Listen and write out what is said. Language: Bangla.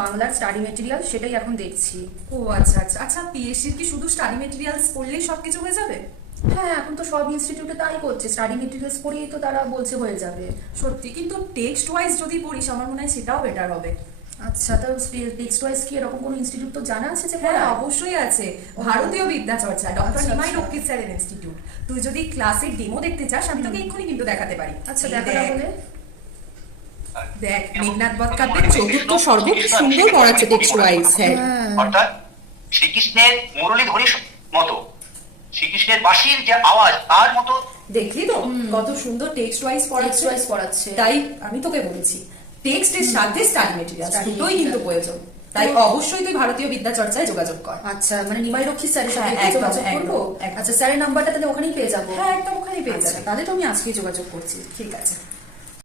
বাংলার স্টাডি মেটেরিয়াল সেটাই এখন দেখছি। ও আচ্ছা আচ্ছা আচ্ছা, পিএসসির কি শুধু স্টাডি মেটেরিয়ালস পড়লেই সবকিছু হয়ে যাবে? হ্যাঁ, এখন তো সব ইনস্টিটিউটে তাই করছে, স্টাডি মেটেরিয়ালস পড়েই তো তারা বলছে হয়ে যাবে। সত্যি, কিন্তু টেক্সট ওয়াইজ যদি পড়িস আমার মনে হয় সেটাও বেটার হবে। আচ্ছা, তো টেক্সট ওয়াইজ কি এরকম কোনো ইনস্টিটিউট তো জানা আছে যে হ্যাঁ পড়ায়? অবশ্যই আছে, ভারতীয় বিদ্যাচর্চা, ডক্টর আচ্ছা, নিমাই আচ্ছা। রক্ষিত স্যারের ইনস্টিটিউট। তুই যদি ক্লাসের ডেমো দেখতে চাস আমি তোকে এক্ষুনি কিন্তু দেখাতে পারি। আচ্ছা, এই দেখা দেখ, তাহলে। দেখ মেঘনাথ বধ কাব্যের চতুর্থ সর্ব কি সুন্দর পড়াচ্ছে টেক্সট ওয়াইজ। হ্যাঁ অর্থাৎ শ্রীকৃষ্ণের মুরলীধ্বনির মতো, শ্রীকৃষ্ণের বাঁশির যে আওয়াজ তার মতো। দেখলি তো কত সুন্দর টেক্সট ওয়াইজ টেক্সট ওয়াইজ পড়াচ্ছে। তাই আমি তোকে বলেছি টেক্সটের সাথে স্টাডি মেটেরিয়াল Study দুটোই material। কিন্তু প্রয়োজন। তাই অবশ্যই তুই ভারতীয় বিদ্যাচর্চায় যোগাযোগ কর। আচ্ছা, মানে নিমাই রক্ষিত স্যারের হ্যাঁ, সাথে একদম, যোগাযোগ একদম, করবো? একদম। আচ্ছা, স্যারের নাম্বারটা তাহলে ওখানেই পেয়ে যাবো? হ্যাঁ একদম ওখানেই পেয়ে আচ্ছা, যাবে। তাহলে তো আমি আজকেই যোগাযোগ করছি। ঠিক আছে।